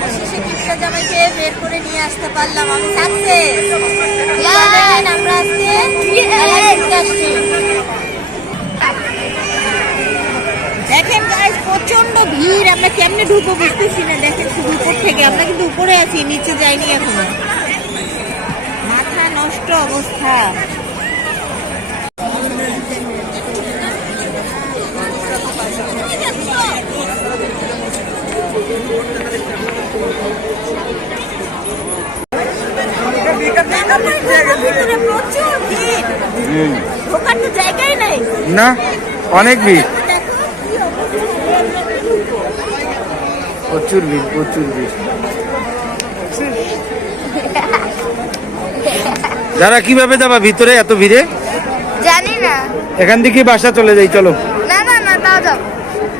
অবশেষে কিপটা জামাইকে বের করে নিয়ে আসতে পারলাম, আমি সাকসেস। আমরা আজকে আসছি। দেখেন গাইস, প্রচন্ড ভিড়, আমরা কেমনে ঢুকবো বুঝতেছি না। দেখেন শুধু উপর থেকে, আমরা কিন্তু উপরে আছি, নিচে যাইনি এখনো। মাথা নষ্ট অবস্থা। প্রচুর ভিড়, ঢোকার তো জায়গাই নাই না, অনেক ভিড়, প্রচুর ভিড়, প্রচুর ভিড়। যারা কিভাবে যাবা ভিতরে এত ভিড়ে? জানি না। এখান থেকে বাসা চলে যাই, চলো। না না না, তাও যাবো।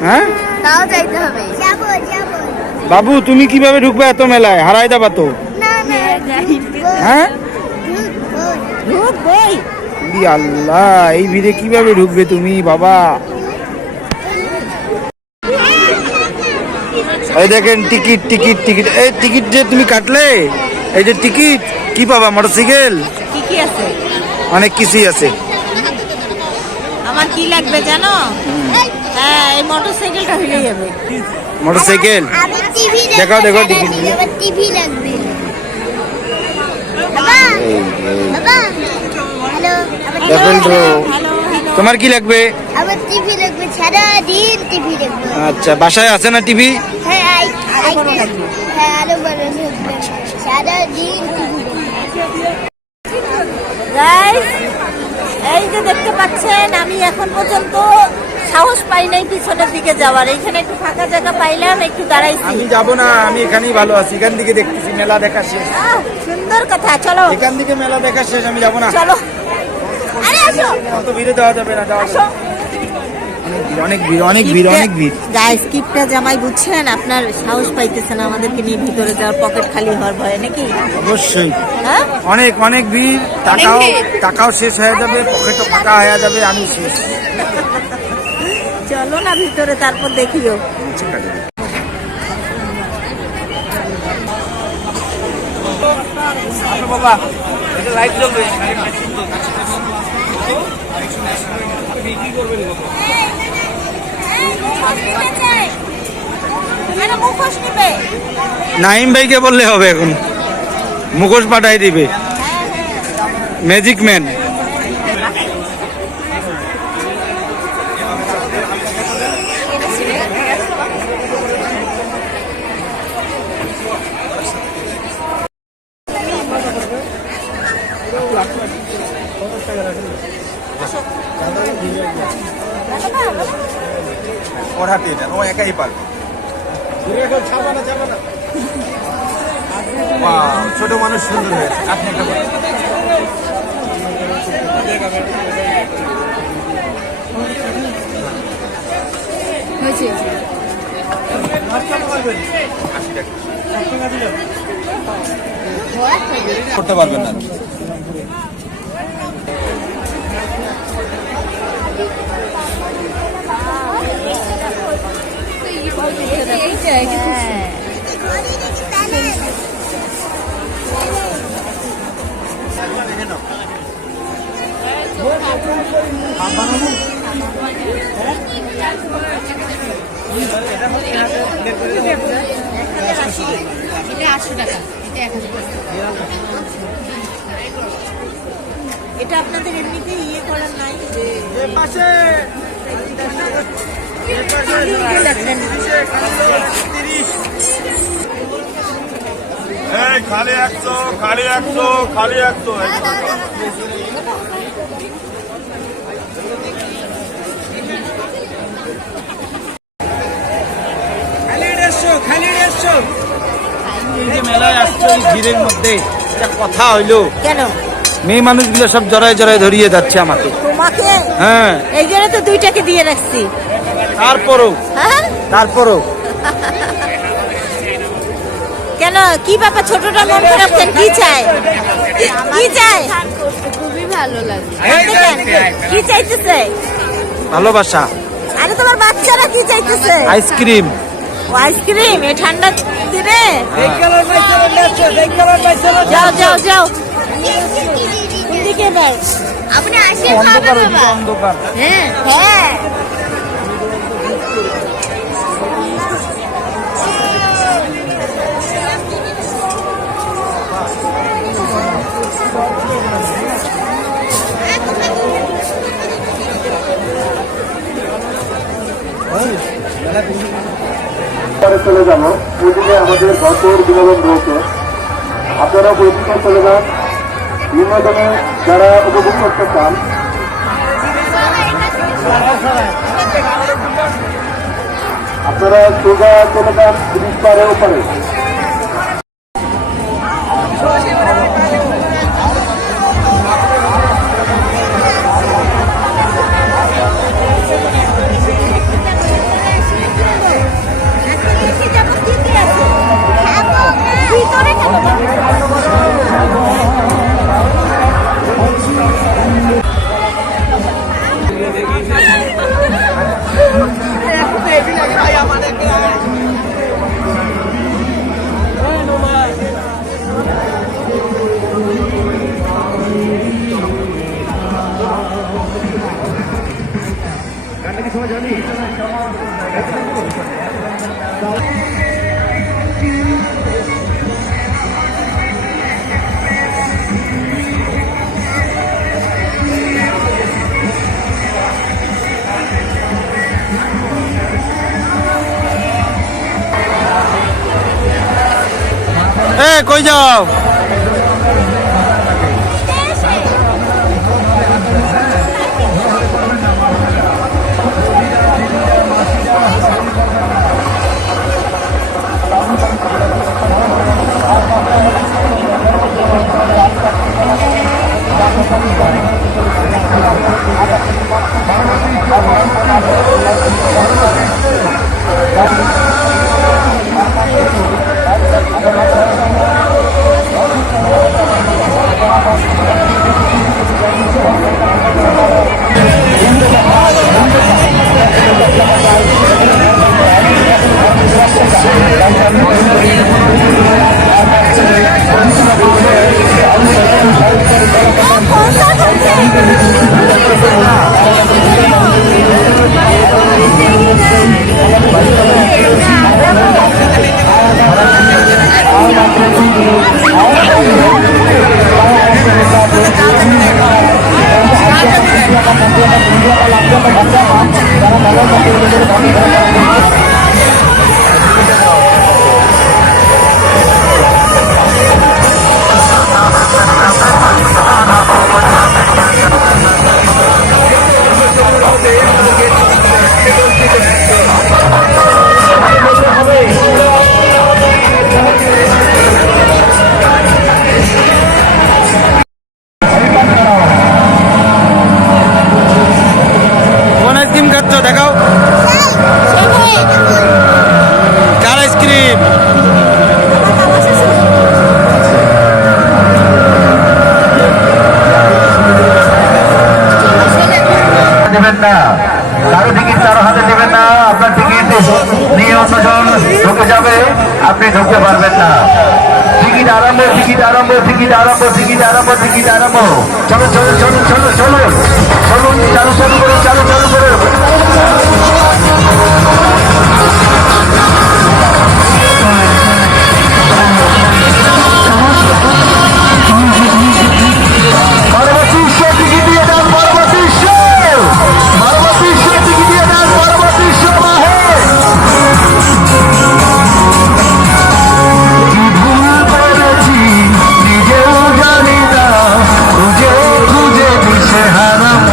হ্যাঁ, তাও যাইতে হবে। যাবো যাবো। বাবু তুমি কিভাবে ঢুকবে এত মেলায়? হারাই যাবা তো। না না, হ্যাঁ, ঢুকবই। আল্লাহ, এই ভিড়ে কিভাবে ঢুকবে তুমি বাবা? এই দেখেন টিকিট, টিকিট, টিকিট। এই টিকিট যে তুমি কাটলে, এই যে টিকিট, কি পাবা? মোটরসাইকেল, কি কি আছে? অনেক কিছুই আছে। আমার কি লাগবে জানো? হ্যাঁ, এই মোটরসাইকেলটা হয়ে যাবে। মোটরসাইকেল দেখাও, দেখো টিকিট। টিভি লাগবে। বাবা বাবা, হ্যালো। তোমার কি লাগবে? আমার টিভি লাগবে, সারা দিন টিভি লাগবে। আচ্ছা, বাসায় আছে না টিভি? হ্যাঁ, আরো বড় লাগবে। হ্যাঁ, আরো বড় লাগবে, সারা দিন টিভি লাগবে। গাইস, এই যে দেখতে পাচ্ছেন, আমি এখন পর্যন্ত সাহস পাই নাই পিছনের দিকে যাওয়ার। এইখানে একটু ফাঁকা জায়গা পাইলাম, একটু দাঁড়াইছি। আমি যাবো না, আমি এখানেই ভালো আছি। এখান থেকে দেখতেছি মেলা দেখা শেষ। সুন্দর কথা, চলো। এখান থেকে মেলা দেখা শেষ, আমি যাবো না। চলো, আরে আসো। অত ভিড়ে যাওয়া যাবে না, যাওয়া যাবে। অনেক ভিড়, অনেক ভিড়, অনেক ভিড়। গাইস, কিপটা জামাই বুঝছেন, আপনার সাহস পাইতেছে না আমাদেরকে নিয়ে ভিতরে যাওয়ার, পকেট খালি হওয়ার ভয়ে নাকি? অবশ্যই, হ্যাঁ, অনেক অনেক ভিড়। টাকাও শেষ হয়ে যাবে, পকেটও ফাঁকা হয়ে যাবে, আমি শেষ। চলো না ভিতরে, তারপর দেখিও। বাবা, এটা লাইট জ্বলবে। নাইম ভাইকে বললে হবে, এখন মুখোশ পাঠাই দিবে ম্যাজিক ম্যান। ওর হাতে এটা, ও একাই পারবে। ছোট মানুষ সুন্দর হয়েছে। আপনি একটা করতে পারবেন না। এটা আপনাদের এমনিতে ইয়ে করার নাই যে খালি 100, খালি 100, খালি 100। মেলায় আসছে ভিড়ের মধ্যে একটা কথা হইলো, কেন মেয়ে মানুষগুলো সব জড়ায় জড়ায় ধরিয়ে যাচ্ছে আমাকে। তোমাকে? হ্যাঁ, এই জন্য তো 2টাকে দিয়ে রাখছি। তারপরও কেন, কি ব্যাপার? ছোটটা মন খারাপ কেন? কি চাই? কি চাই? খুবই ভালো লাগে। কি চাইতেছে? ভালোবাসা। আরে তোমার বাচ্চারা কি চাইতেছে? আইসক্রিম। আইসক্রিম? এই ঠান্ডা দিনে যাও যাও যাও দিকে ভাই আপনি আসেন খাবে বাবা হ্যাঁ হ্যাঁ চলে যাবো ওইদিকে আমাদের গল্পের বিনোদন রয়েছে আপনারা ওইদিকে চলে যান বিনোদনে যারা উপভোগ করতে চান আপনারা সোজা চলে যান ব্রিজ পারে ওপারে কই যাও দেখাও কার আইসক্রিম দেবেন না কারো টিকিট কারো হাতে দেবেন না আপনার টিকিট নিয়ে অন্যজন ঢুকে যাবে আপনি ঢুকতে পারবেন না টিকিট আরম্ভ টিকিট আরম্ভ টিকিট আরম্ভ টিকিট আরম্ভ টিকিট আরম্ভ চলো চলো চলো চলো চলো চলুন চালু চালু করুন চালু চালু করুন হারাম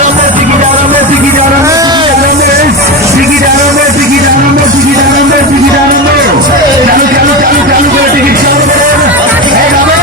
আরম্ভ টিকিট আরম্ভ টিকিট আরম্ভ টিকিট আরম্ভ টিকিট আরম্ভ টিকিট আরম্ভ টিকিট আরম্ভ চালু চালু চালু চালু করে টিকিট চালু করেন এই যাবে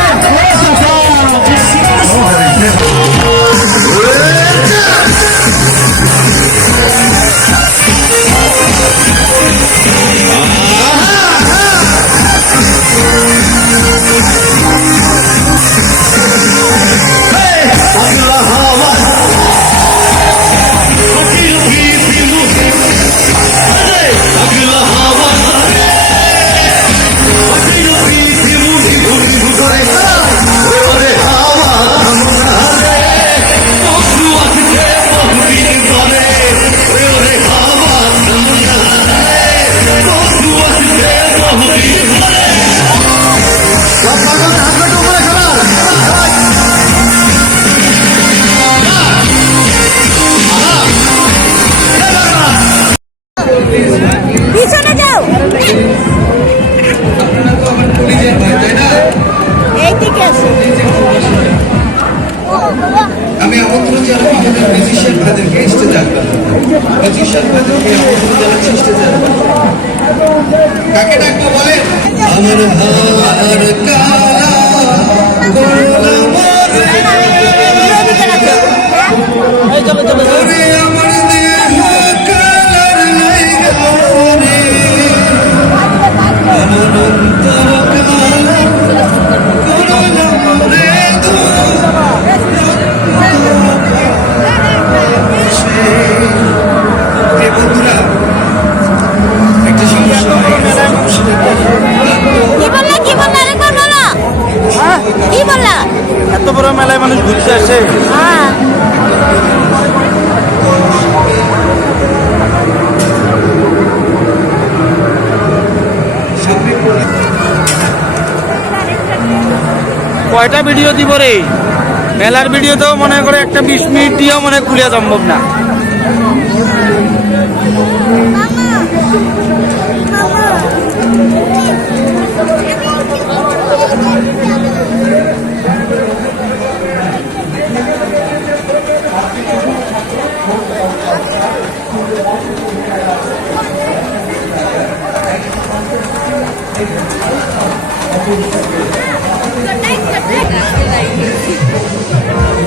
পিছনে যাও, এইদিকে আসো। আমি আমন্ত্রণ জানাবো আমাদের মিউজিশিয়ান ভাইদেরকে স্টেজে আসবেন। মিউজিশিয়ান ভাইদেরকে আমন্ত্রণ জানাচ্ছি স্টেজে আসবেন। কাকে ডাকবো বলেন? আমার হার কালা গোলাম ওরে আমার দেহ কালার লাইগা রে আমার অন্তর কালা গোলাম রে বন্ধুরা একটা সমস্যা হয়ে গেছে। কি বললা আরেকবার বলো। কি বললা? এত বড় মেলায় মানুষ ঘুরতে আসে। হ্যাঁ, কয়টা ভিডিও দিব রে? মেলার ভিডিও তো মনে করে একটা 20 মিনিট দিয়েও মনে খুলে সম্ভব না।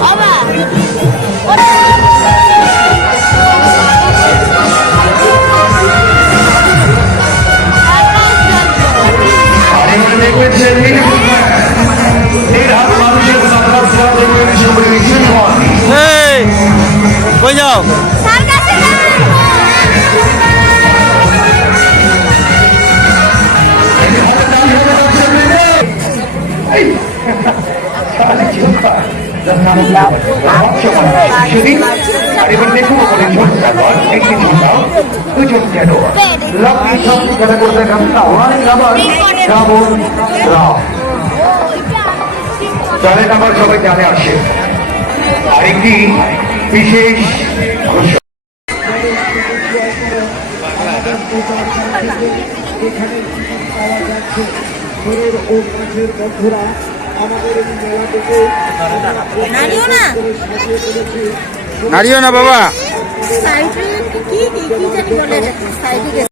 বাবা এই, কই যাও? তার কাছে দলের নাম্বার সবাই জানে আসে। আরেকটি বিশেষ ঘোষণা নারিও না, নারিও না বাবা। সাইডে কি জানি বলে সাইডে